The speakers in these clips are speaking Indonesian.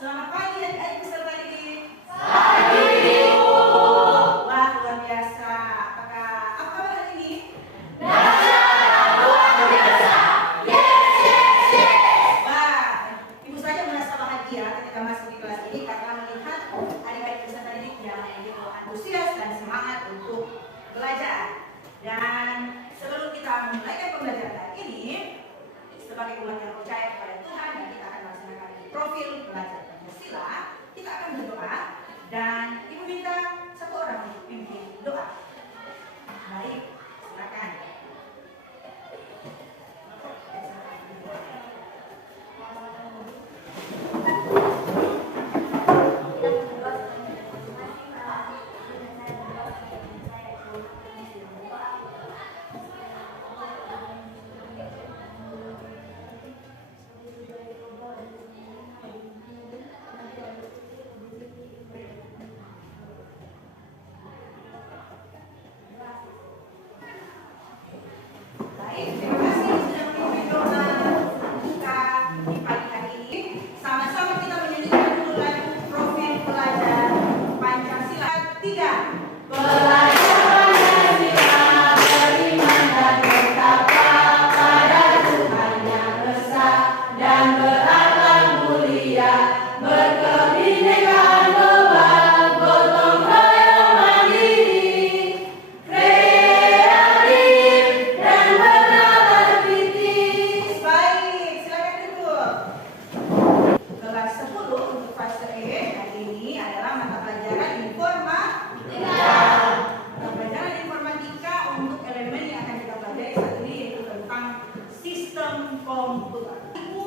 Selamat pagi adik-adik peserta didik. Pagi, Ibu. Wah, luar biasa. Apa kabar hari ini? Dahsyat, luar biasa. Yes, yes, yes. Wah, Ibu saja merasa bahagia ketika masuk di kelas ini karena melihat adik-adik peserta didik yang begitu antusias dan semangat untuk belajar. Dan sebelum kita memulai pembelajaran hari ini, sebagai umat yang percaya kepada Tuhan, dan kita akan melaksanakan profil pelajar Pancasila, kita akan berdoa dan Ibu minta satu orang untuk pimpin doa. Baik, silakan. Baik, terima kasih sudah memimpin doa kita di pagi hari ini. Sama-sama kita menyanyikan dulu lagu profil pelajar Pancasila 3. Pelajar Pancasila beriman dan bertakwa pada Tuhan yang esa dan berakhlak mulia, berkebinekaan global, gotong royong mandiri, kreatif dan bernalar kritis. Baik, silakan duduk. Kelas 10 untuk fase E hari ini adalah mata pelajaran informatika. Mata pelajaran informatika untuk elemen yang akan kita pelajari saat ini yaitu tentang sistem komputer. Ibu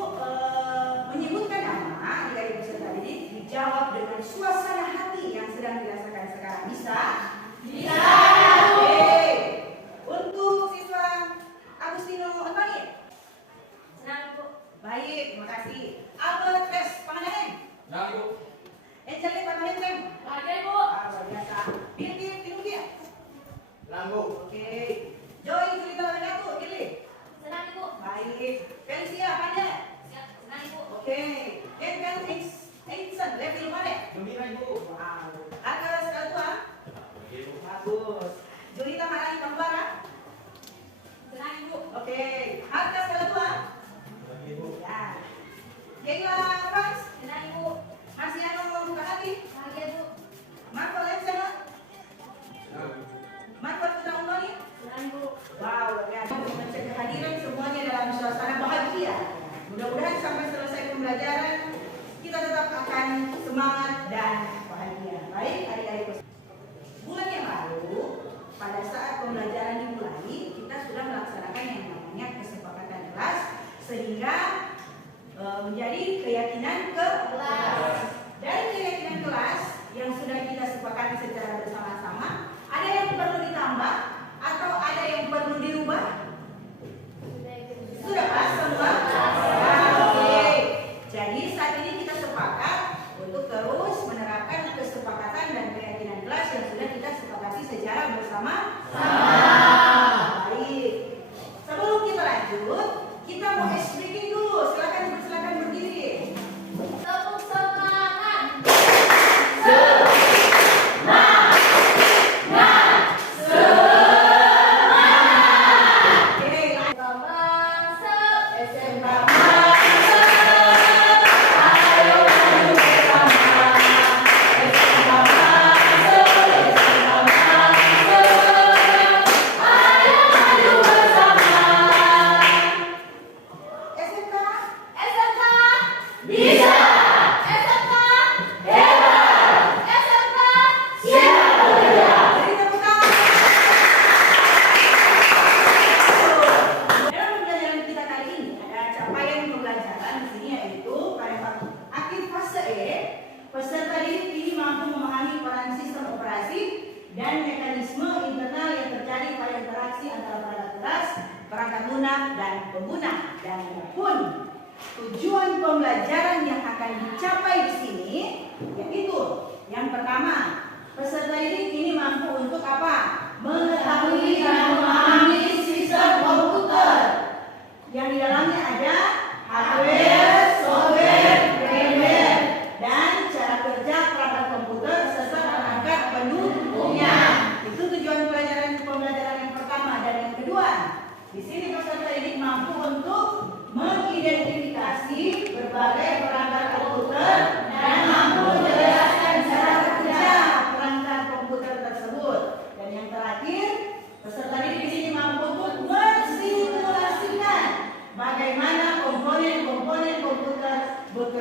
menyebutkan nama adik-adik peserta didik, dijawab dengan suasana hati yang sedang dirasakan sekarang. Bisa? Bisa. Oke. Untuk siswa Agustino Antoni. Senang, Bu. Baik, terima kasih. Albert S. Pangandaran. Nah, Ibu. Angel Pangandaran. Pagi, Bu. Luar biasa. Billy Tinukia. Lambu. Oke. Joy Julita Lamengatu. Billy. Senang, Ibu. Baik. Felicia Panda. Siap, senang, Ibu. Oke. Kenkan Edson. Level mana? Gembira, Ibu. Wow. Harga skala tua. Ibu. Bagus. Julita Marani Tambara. Senang, Ibu. Oke. Harga skala tua. Ibu. Ya. Sheila Frans. Senang, Ibu. Marciano Mukahati. Pagi, Bu. Marco Lensana. Marco Tuna Undoni. Senang, Ibu. Wow, luar biasa. Mencari kehadiran semuanya dalam suasana bahagia. Mudah-mudahan sampai selesai pembelajaran kita tetap akan semangat dan bahagia. Baik, adik-adik. Bulan yang lalu, pada saat pembelajaran dimulai, kita sudah melaksanakan yang namanya kesepakatan kelas sehingga menjadi keyakinan kelas. Dari keyakinan kelas yang sudah kita sepakati secara bersama-sama, ada yang perlu ditambah atau ada yang perlu dirubah? Sudah pas semua? Oke. Jadi saat ini kita sepakat untuk terus menerapkan kesepakatan dan keyakinan kelas yang sudah kita sepakati secara bersama-sama. Baik. Sebelum kita lanjut, kita mau ice breaking dulu. Silakan berdiri. Tepuk semangat. Oke, Bangsa SMK. ayo maju bersama. SMK ayo maju bersama. SMK. SMK bisa. SMK hebat. SMK siap bekerja. Beri tepuk tangan. Dalam pembelajaran kita kali ini ada capaian pembelajaran di sini yaitu pada akhir fase E, peserta didik ini mampu memahami peran sistem operasi dan mekanisme internal yang terjadi pada interaksi antara perangkat keras, perangkat lunak dan pengguna. Dan pun tujuan pembelajaran yang akan dicapai di sini yaitu yang pertama, peserta didik ini mampu untuk apa? Mengetahui dan memahami sistem komputer yang di dalamnya ada hardware, software, firmware, dan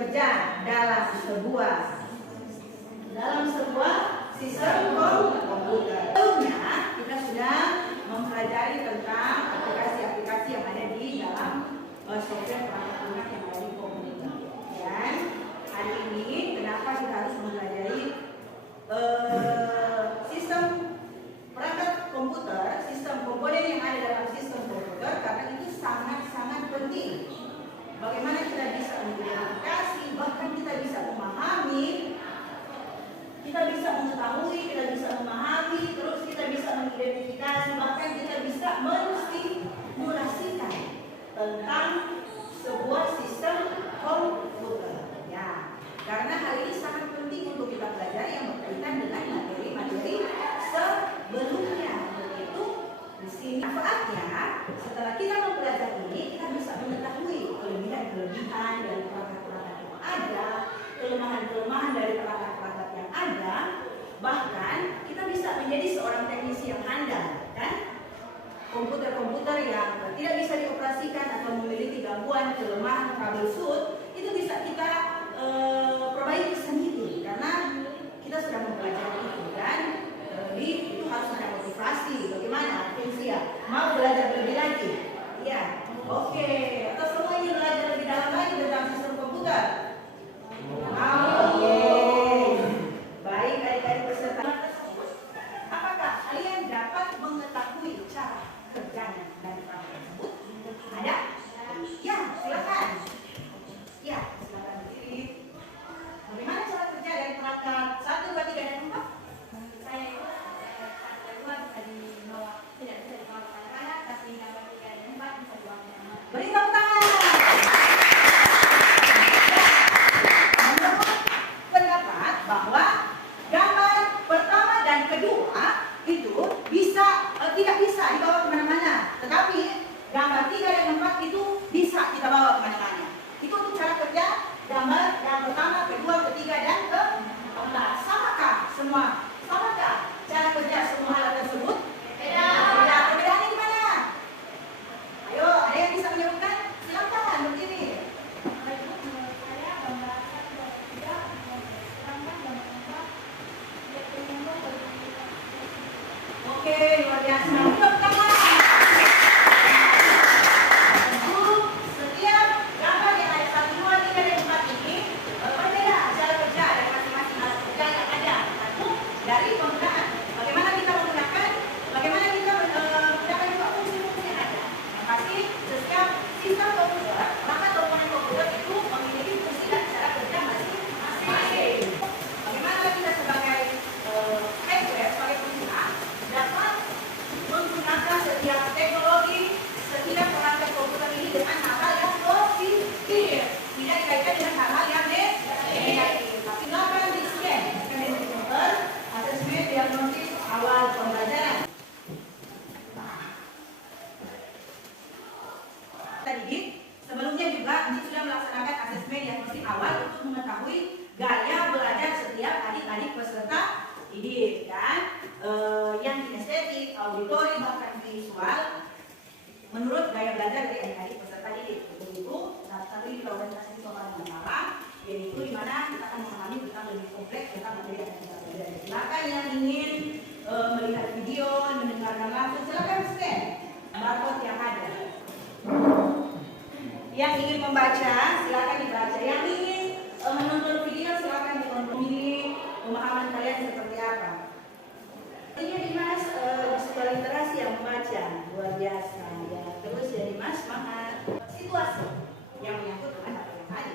bekerja dalam sebuah sistem komputer. Sebelumnya kita sudah mempelajari tentang aplikasi-aplikasi yang ada di dalam software perangkat lunak yang ada di komputer. Dan hari ini kenapa kita harus mempelajari sistem perangkat komputer, sistem komponen yang ada dalam sistem komputer, karena itu sangat-sangat penting. Bagaimana kita bisa mengidentifikasi, bahkan kita bisa memahami, kita bisa mengetahui, kita bisa memahami, terus kita bisa mengidentifikasi, bahkan kita bisa mensimulasikan tentang sebuah sistem komputer. Ya, karena hal ini sangat penting untuk kita pelajari yang berkaitan dengan materi-materi sebelumnya. Begitu di sini manfaatnya, setelah kita mempelajari ini, kita bisa mengetahui kelebihan dari perangkat-perangkat yang ada, kelemahan-kelemahan dari perangkat-perangkat yang ada, bahkan kita bisa menjadi seorang teknisi yang handal, kan? Komputer-komputer yang tidak bisa dioperasikan atau memiliki gangguan, kelemahan, troubleshoot, itu bisa kita perbaiki sendiri karena kita sudah mempelajari itu, dan itu harus ada motivasi. Bagaimana? Prinsip mau belajar lebih lagi? Iya, oke. Atau semua ingin belajar lebih dalam lagi tentang sistem komputer? Mau? Baik, adik-adik peserta. Apakah kalian dapat mengetahui cara kerjanya dari perangkat tersebut? Ada? Ya, silakan. Ya, silakan berdiri. Bagaimana cara kerja dari perangkat 1, 2, 3, dan 4? Saya itu kedua bisa dibawa, tidak bisa dibawa ke mana-mana, tapi gambar 3 dan 4 bisa dibawa ke mana-mana. Beri tepuk tangan. Menurut pendapat bahwa gambar pertama dan kedua itu tidak bisa dibawa kemana-mana, tetapi gambar 3 dan 4 itu bisa kita bawa kemana-mana. Itu untuk cara kerja gambar yang pertama, kedua, ketiga, dan keempat. Samakah semua? Samakah cara kerja semua alat tersebut? Beda. Beda. Perbedaannya di mana? Ayo, ada yang bisa menyebutkan? Silakan berdiri. Menurut saya gambar 1, 2, 3, sedangkan gambar 4 tidak tergantung dari Oke, luar biasa. Tepuk tangan. Untuk setiap gambar yang ada 1, 2, 3, dan 4 ini berbeda cara kerja dari masing-masing alat kerja yang ada. Satu, dari penggunaan. Bagaimana kita menggunakan? Bagaimana kita menggunakan juga fungsi-fungsi yang ada. Yang pasti setiap sistem komputer, maka komponen komputer itu memiliki fungsi dan cara kerja masing-masing. Bagaimana kita sebagai hardware, sebagai pengguna dapat menggunakan setiap teknologi, setiap perangkat komputer ini dengan hal-hal yang positif, tidak dikaitkan dengan hal-hal yang negatif. Silakan di-scan komputer, asesmen diagnosis awal pembelajaran. Tadi sebelumnya juga ini sudah melaksanakan asesmen diagnosis awal untuk mengetahui gaya belajar setiap adik-adik peserta didik, kan? Yang kinestetik, auditori, bahkan visual menurut gaya belajar dari adik-adik peserta didik. Begitu, satu ini kita orientasi soal masalah, yaitu di mana kita akan memahami tentang lebih kompleks tentang materi yang kita pelajari. Silakan yang ingin melihat video, mendengarkan langsung, silakan scan barcode yang ada. Yang ingin membaca, silakan dibaca. Yang ingin menonton video, silakan ditonton. Ini pemahaman kalian seperti apa? Ini Dimas sekolah literasi yang membaca luar biasa ya. Terus ya Dimas, semangat. Situasi yang menyangkut dengan apa yang tadi.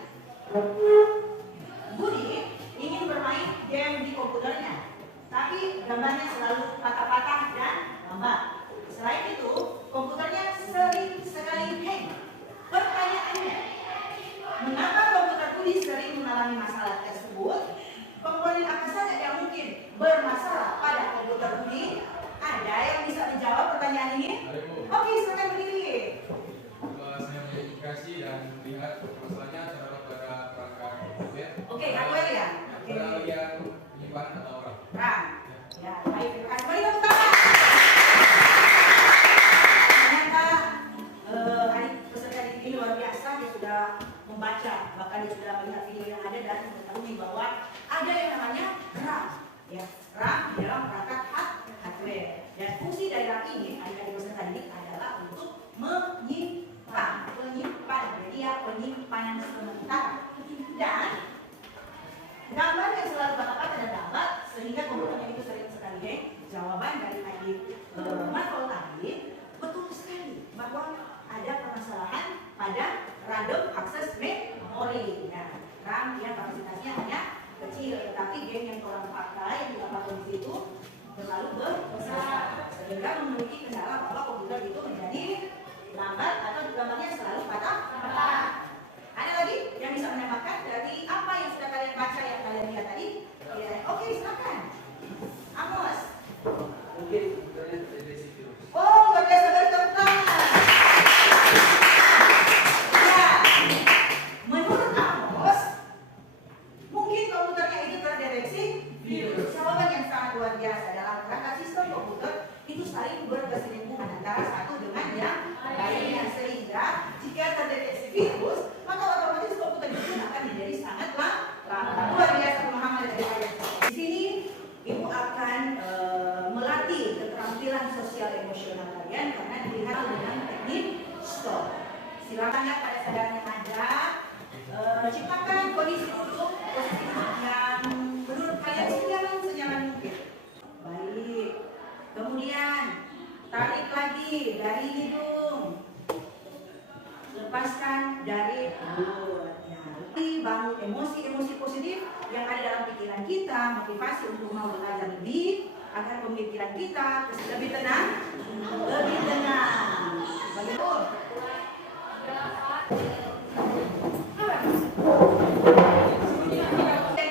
Budi ingin bermain game di komputernya, tapi gambarnya selalu patah-patah dan lambat. Selain itu, komputernya sering sekali hang. Pertanyaannya, mengapa komputer Budi sering mengalami masalah tersebut? Komponen apa saja yang mungkin bermasalah pada komputer Budi? Ada yang bisa menjawab pertanyaan ini? Oke, silakan berdiri. Setelah saya mengidentifikasi dan melihat masalahnya terhadap pada perangkat komputer. Oke, hardware ya? Oke. Ada yang penyimpanan atau orang. Terang. Ya, baik. Terima kasih. Mari tepuk tangan. Ternyata adik peserta didik ini luar biasa. Dia sudah membaca, bahkan dia sudah sudah melihat video yang ada dan mengetahui bahwa ada yang namanya RAM, ya, RAM di dalam perangkat hardware. Dan fungsi dari RAM ini, adik-adik peserta didik, adalah untuk menyimpan, jadi ya penyimpanan sementara. Dan gambar yang selalu bapak dan dapat sehingga komputernya itu sering sekali hang. Jawaban dari adik Marvel tadi betul sekali bahwa ada permasalahan pada random access memory. Nah, RAM yang kapasitasnya hanya kecil, tetapi game yang orang pakai yang didapat kondisi itu terlalu besar sehingga memiliki kendala bahwa komputer itu menjadi lambat atau gambarnya selalu patah. Ada lagi yang bisa menambahkan dari apa yang sudah kalian baca yang kalian lihat tadi? Ya, oke, silakan. Amos. Mungkin komputernya terdeteksi virus. Oh, luar biasa bertepatan. Ya, menurut Amos, mungkin komputernya itu terdeteksi virus. Jawaban yang sangat luar biasa. Dalam kerangka sistem komputer itu saling berkesinambungan antara satu dengan yang lainnya, sehingga jika terdeteksi virus, maka otomatis komputer itu akan menjadi sangat lambat. Luar biasa pemahaman dari ayat. Di sini ibu akan melatih keterampilan sosial emosional kalian karena dilihat dengan teknik STOP. Silakan ya pada saat yang ada ciptakan kondisi duduk, posisi duduk yang menurut kalian senyaman mungkin. Baik. Kemudian tarik lagi dari hidung, lepaskan dari mulut. Ya, bangun emosi-emosi positif yang ada dalam pikiran kita, motivasi untuk mau belajar lebih agar pemikiran kita lebih tenang, Begitu.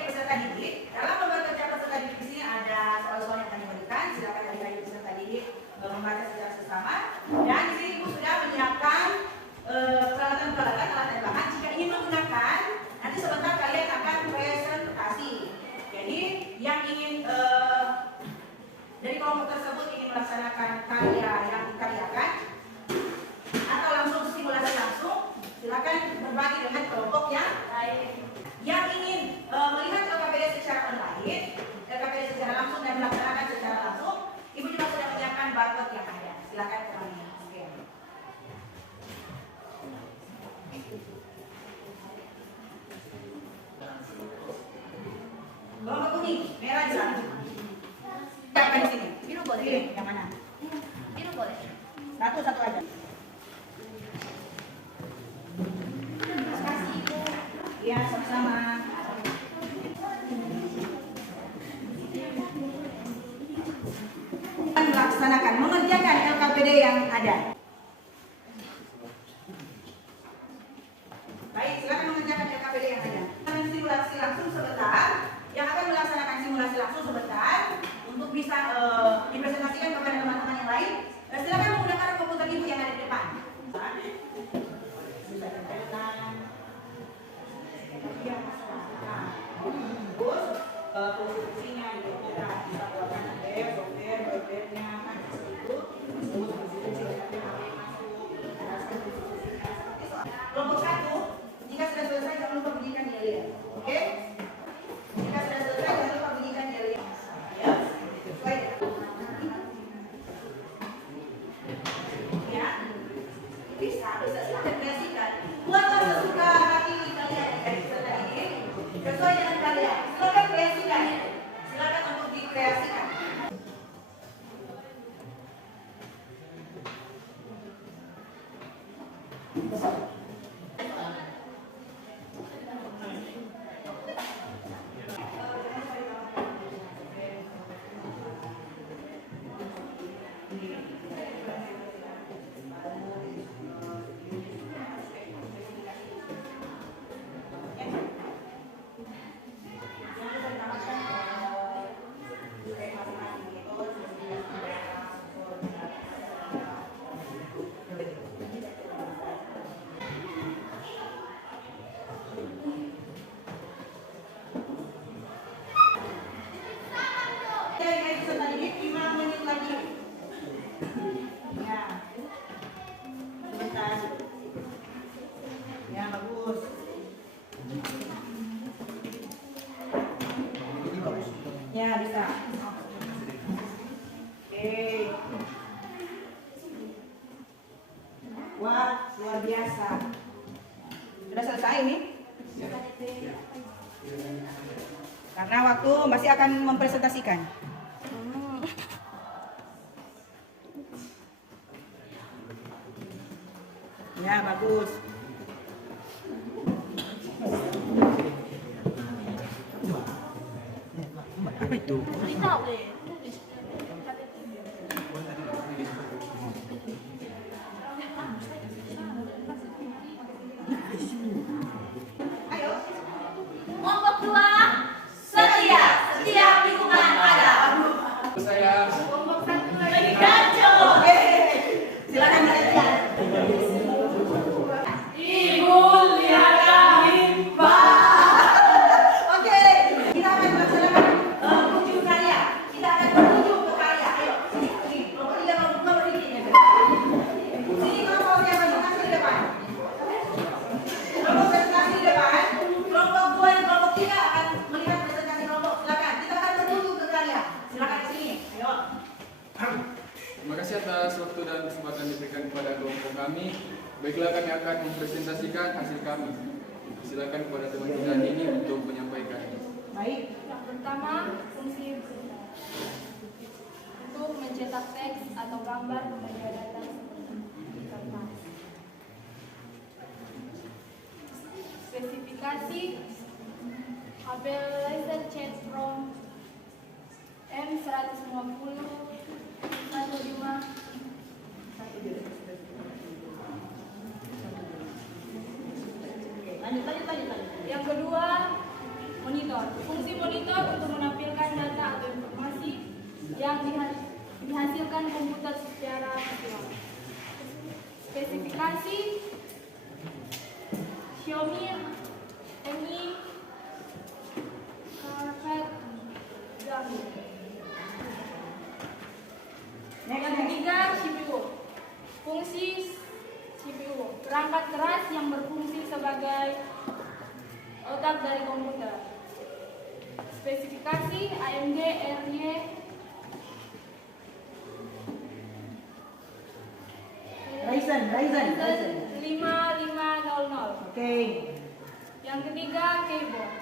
Peserta didik, dalam lembar kerja peserta didik di sini ada soal-soal yang akan diberikan. Silakan adik-adik peserta didik membaca secara sesama. Dan di sini ibu sudah menyiapkan peralatan-peralatan alat dan bahan. Jika ingin menggunakan, nanti sebentar kalian akan presentasi. Jadi yang ingin dari kelompok tersebut ingin melaksanakan karya yang dikaryakan atau langsung simulasi langsung, silakan berbagi dengan kelompok yang lain. Yang ingin melihat LKPD secara online, LKPD secara langsung dan melaksanakan secara langsung, ibu juga sudah menyiapkan barcode yang ada. Silakan teman-teman. Oke. Kelompok kuning, merah jelas. Siapkan di sini. Biru boleh? Pilih yang mana? Biru boleh? Satu aja. Terima kasih Ibu. Ya, sama-sama. Melaksanakan, mengerjakan LKPD yang ada. Baik, silakan mengerjakan LKPD yang ada. Simulasi langsung sebentar. Yang akan melaksanakan simulasi langsung sebentar untuk bisa dipresentasikan kepada teman-teman yang lain. Silakan menggunakan komputer ibu yang ada di depan. Bisa tempelkan. Terus fungsinya kita bisa buatkan software-nya itu. Kelompok 1, jika sudah selesai jangan lupa bunyikan yel-yel. Oke? Jika sudah selesai jangan lupa bunyikan yel-yel. Ya? Sesuai. Ya? Bisa silakan kreasikan. Buatlah sesuka hati kalian dari peserta ini sesuai dengan kalian. Silakan kreasikan. Karena waktu masih akan mempresentasikan. Ya, bagus. Apa itu? Ayo. Kelompok 2, setia. Setiap lingkungan ada. Saya Kelompok 1 lagi kacau. Oke. Silakan dilanjutkan. Ibu lihat kami, Pak. Oke, kita akan melaksanakan kunjung karya. Kita akan berkunjung ke karya. Ayo, sini. Kelompok 3, kelompok 2 berdiri. Sini kelompok yang presentasi di depan. Kelompok presentasi di depan. Kelompok 2 dan kelompok 3 akan melihat presentasi kelompok. Silakan, kita akan berkunjung ke karya. Silakan di sini. Ayo. terima kasih atas waktu dan kesempatan diberikan kepada kelompok kami. Baiklah, kami akan mempresentasikan hasil kami. Silakan kepada teman-teman ini untuk menyampaikan. Baik. Yang pertama, fungsi untuk mencetak teks atau gambar media data seperti kertas. Spesifikasi kabel laser chat from M150 15. Lanjut. Yang kedua, monitor. Fungsi monitor untuk menampilkan data atau informasi yang dihasilkan komputer secara visual. Spesifikasi Xiaomi Mi Carpet Gami. Yang ketiga, CPU. Fungsi CPU, perangkat keras yang berfungsi sebagai otak dari komputer. Spesifikasi AMD RY 5500. Oke. Yang ketiga, keyboard.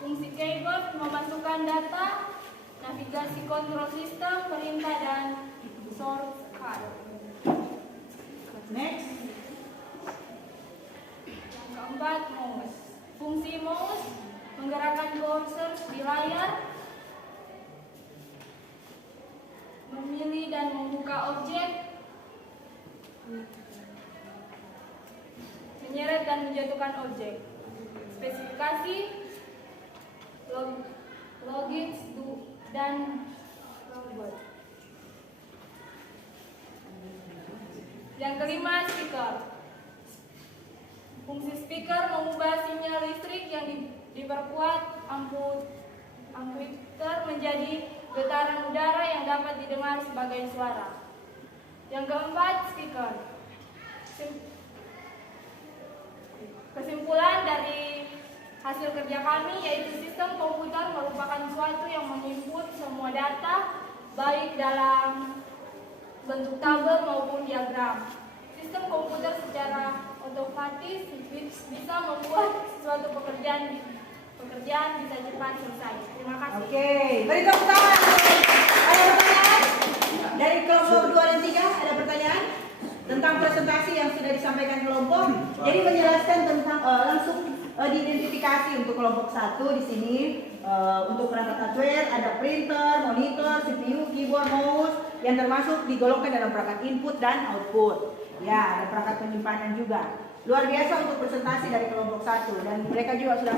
Fungsi keyboard memasukkan data, navigasi kontrol sistem, perintah, dan shortcut. Next. Yang keempat, mouse. Fungsi mouse menggerakkan cursor di layar, memilih dan membuka objek, menyeret dan menjatuhkan objek. Spesifikasi Logitech dan robot. Yang kelima, speaker. Fungsi speaker mengubah sinyal listrik yang diperkuat amplifier menjadi getaran udara yang dapat didengar sebagai suara. Yang keempat, speaker. Kesimpulan dari hasil kerja kami yaitu sistem komputer merupakan suatu yang menginput semua data baik dalam bentuk tabel maupun diagram. Sistem komputer secara otomatis bisa membuat suatu pekerjaan bisa cepat selesai. Terima kasih. Oke, beri tepuk tangan. Ada pertanyaan? Dari kelompok 2 dan 3 ada pertanyaan tentang presentasi yang sudah disampaikan kelompok. Jadi menjelaskan tentang langsung diidentifikasi untuk kelompok 1 di sini untuk perangkat hardware ada printer, monitor, CPU, keyboard, mouse yang termasuk digolongkan dalam perangkat input dan output. Ya, ada perangkat penyimpanan juga. Luar biasa untuk presentasi dari kelompok 1 dan mereka juga sudah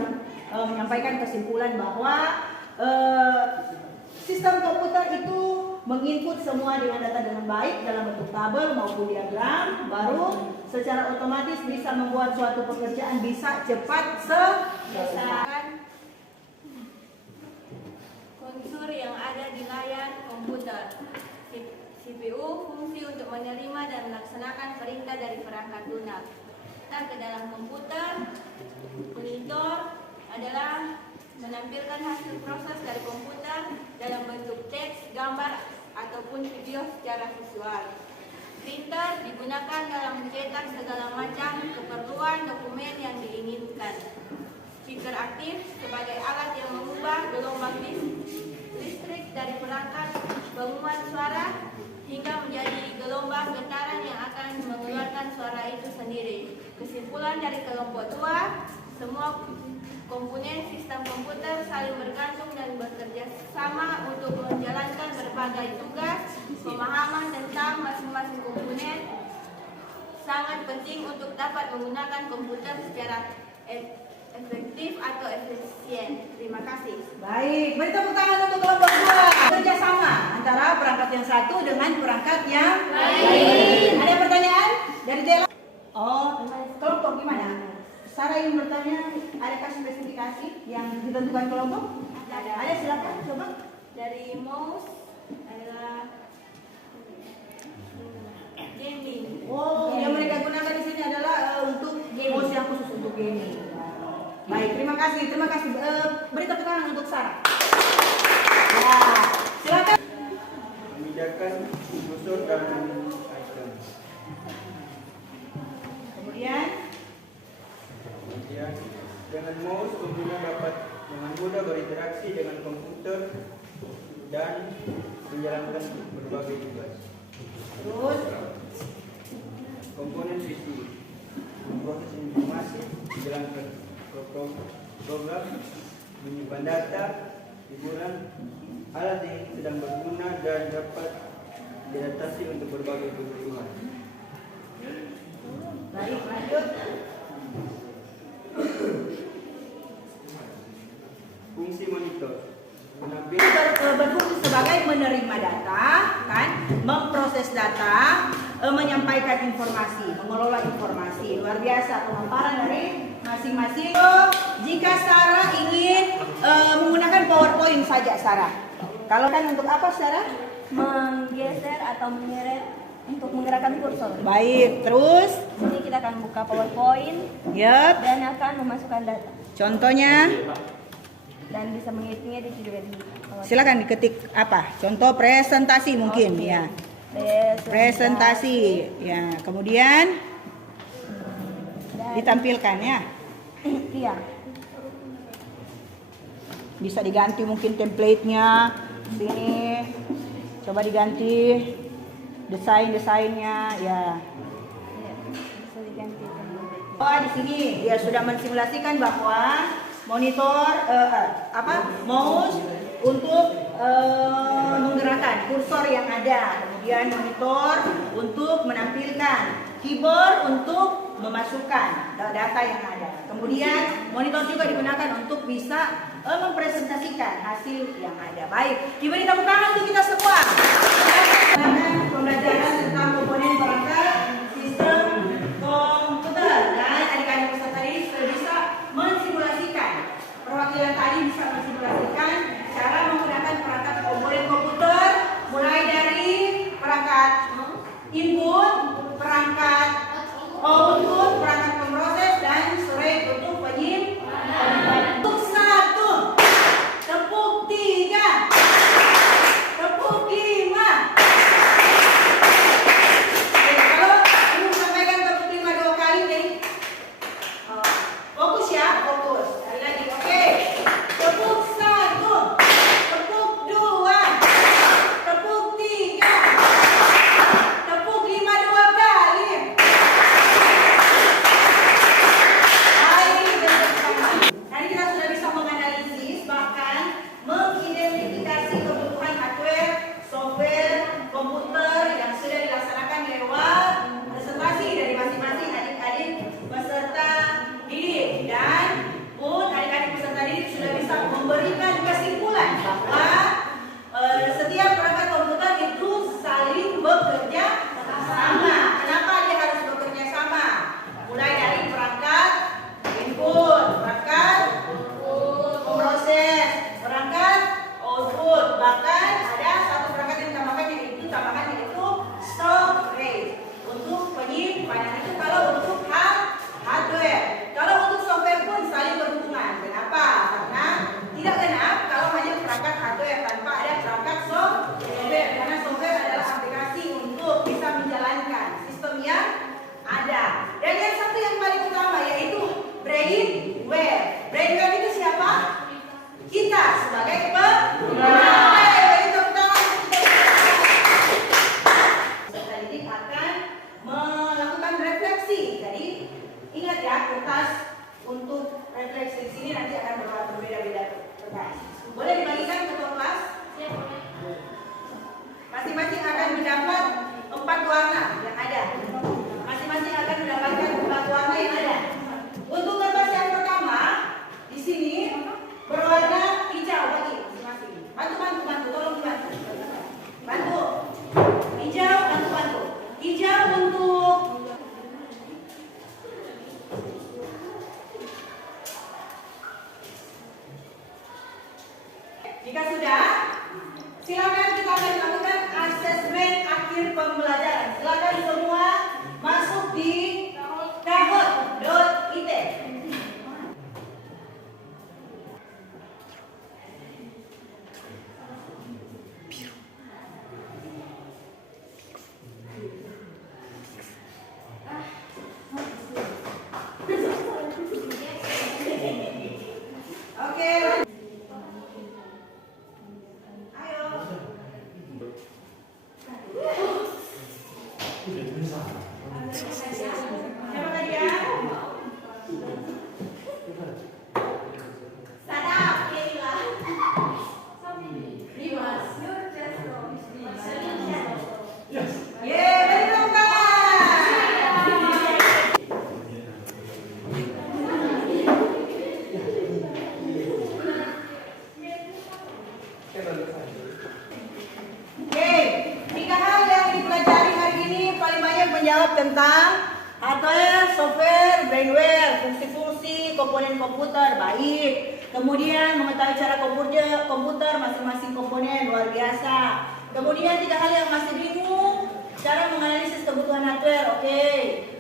menyampaikan kesimpulan bahwa sistem komputer itu menginput semua dengan data dengan baik dalam bentuk tabel maupun diagram, baru secara otomatis bisa membuat suatu pekerjaan bisa cepat selesai. Unsur yang ada di layar komputer. CPU fungsi untuk menerima dan melaksanakan perintah dari perangkat lunak. Ke dalam komputer, monitor adalah menampilkan hasil proses dari komputer dalam bentuk teks, gambar, ataupun video secara visual. Printer digunakan dalam mencetak segala macam keperluan dokumen yang diinginkan. speaker aktif sebagai alat yang mengubah gelombang listrik dari perangkat pengumuman suara hingga menjadi gelombang getaran yang akan mengeluarkan suara itu sendiri. Kesimpulan dari kelompok 2, semua komponen sistem komputer saling bergantung dan bekerja sama untuk menjalankan berbagai tugas. Pemahaman tentang masing-masing komponen sangat penting untuk dapat menggunakan komputer secara efektif atau efisien. Terima kasih. Baik, beri tepuk tangan untuk kelompok 2. Kerjasama antara perangkat yang satu dengan perangkat yang lain. Ada pertanyaan dari Dela? Oh, kelompok gimana? Sarah ingin bertanya, adakah spesifikasi yang ditentukan kelompok? Ada, silakan coba. Dari mouse adalah gaming. Oh, yang mereka gunakan di sini adalah untuk mouse yang khusus untuk gaming. Baik, terima kasih. Beri tepuk tangan untuk Sarah. Ya, silakan. Membedakan kursor dan icon. Kemudian, dengan mouse pengguna dapat dengan mudah berinteraksi dengan komputer dan menjalankan berbagai tugas. terus, Komponen visi memproses informasi, menjalankan program, menyimpan data, hiburan, alat yang sedang berguna dan dapat diadaptasi untuk berbagai kebutuhan. baik, lanjut. Fungsi monitor Berfungsi sebagai menerima data, kan, memproses data, menyampaikan informasi, mengelola informasi. Luar biasa pemaparan dari masing-masing. Jika Sarah ingin menggunakan PowerPoint saja, Sarah. Kalau kan untuk apa, Sarah? Menggeser atau menyeret untuk menggerakkan kursor. Baik, terus? Jadi kita akan buka PowerPoint Yup. dan akan memasukkan data Contohnya, dan bisa mengeditnya juga di PowerPoint. silakan diketik apa? Contoh presentasi mungkin, ya. Presentasi, ya. Kemudian Dan, ditampilkan, ya. iya. Bisa diganti mungkin template-nya sini. Coba diganti desainnya, ya. Iya, bisa diganti. Oh, di sini dia sudah mensimulasikan bahwa monitor mouse untuk menggerakkan kursor yang ada, kemudian monitor untuk menampilkan, keyboard untuk memasukkan data yang ada. Kemudian monitor juga digunakan untuk bisa mempresentasikan hasil yang ada. Baik, diberi tepuk tangan untuk kita semua. Silakan pembelajaran tentang komponen perangkat sistem komputer, dan adik-adik peserta ini sudah bisa mensimulasikan. Perwakilan tadi bisa mensimulasikan cara menggunakan perangkat komponen komputer, mulai dari perangkat input, perangkat output, perangkat pemroses, dan storage untuk penyimpanan. Tepuk 1, tepuk 3, tepuk 5. Oke, kalau ibu sampaikan tepuk 5 2 kali, jadi fokus ya, fokus. Sekali lagi, oke. Tepuk 1, tepuk 2, tepuk 3, tepuk 5 2 kali. Baik, tadi kita sudah bisa menganalisis, bahkan mengidentifikasi kebutuhan hardware, software, komputer yang sudah dilaksanakan lewat presentasi dari masing-masing adik-adik peserta didik, dan pun adik-adik peserta didik sudah bisa memberikan kesimpulan bahwa setiap perangkat komputer itu saling bekerja sama. Kenapa dia harus bekerja sama? Mulai dari perangkat input, perangkat proses, perangkat output, bahkan ada satu perangkat yang tambahan yaitu storage untuk penyimpanan. Itu kalau untuk hardware. Kalau untuk software pun saling berhubungan. Kenapa? Karena tidak kena Jika sudah, silakan kita akan lakukan asesmen akhir pembelajaran. Silakan semua masuk di kahot.it. Oke. Ayo. Siapa tadi ya? Sadap, Keila. Dimas. Yeay, beri tepuk tangan. Oke, 3 hal yang dipelajari hari ini paling banyak menjawab tentang hardware, software, brainware, fungsi-fungsi, komponen komputer, baik. Kemudian mengetahui cara komputer masing-masing komponen, luar biasa. Kemudian 3 hal yang masih bingung, cara menganalisis kebutuhan hardware, oke.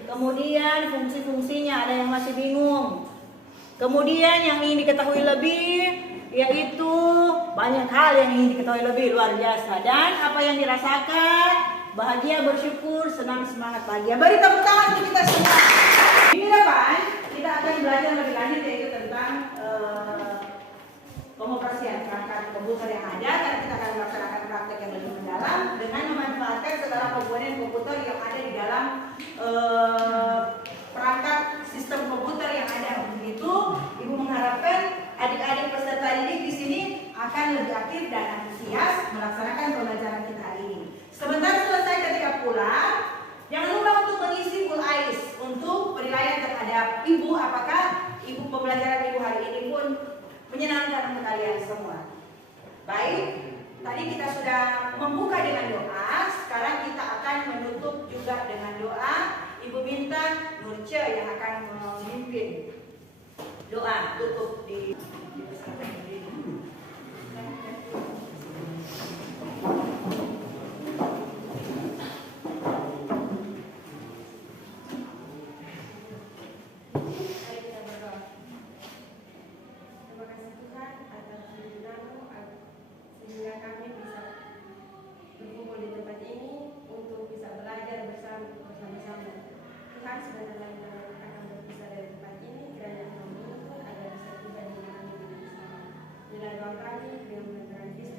Kemudian fungsi-fungsinya ada yang masih bingung. Kemudian yang ingin diketahui lebih, yaitu banyak hal yang ingin diketahui lebih, luar biasa. Dan apa yang dirasakan, bahagia, bersyukur, senang, semangat, bahagia. Beri tepuk tangan untuk kita semua. Minggu depan kita akan belajar lebih lanjut yaitu tentang pengoperasian perangkat komputer yang ada, karena kita akan melaksanakan praktek yang lebih mendalam dengan memanfaatkan segala komponen komputer yang ada di dalam perangkat sistem komputer yang ada. Untuk itu, Ibu mengharapkan adik-adik peserta didik di sini akan lebih aktif dan antusias melaksanakan pembelajaran kita hari ini. Sebentar selesai ketika pulang, jangan lupa untuk mengisi full ais untuk penilaian terhadap Ibu apakah pembelajaran Ibu hari ini pun menyenangkan untuk kalian semua. Baik, tadi kita sudah membuka dengan doa, sekarang kita akan menutup juga dengan doa. Ibu minta Nurce yang akan memimpin doa tutup di pesantren ini. Mari kita berdoa. Terima kasih Tuhan atas firman-Mu sehingga kami bisa berkumpul di tempat ini untuk bisa belajar bersama-sama. Tuhan, sebentar lagi kami akan berpisah dari tempat ini, kiranya Engkau menuntun agar bisa tiba di kami bersama. Inilah doa kami dengan Tuhan Yesus.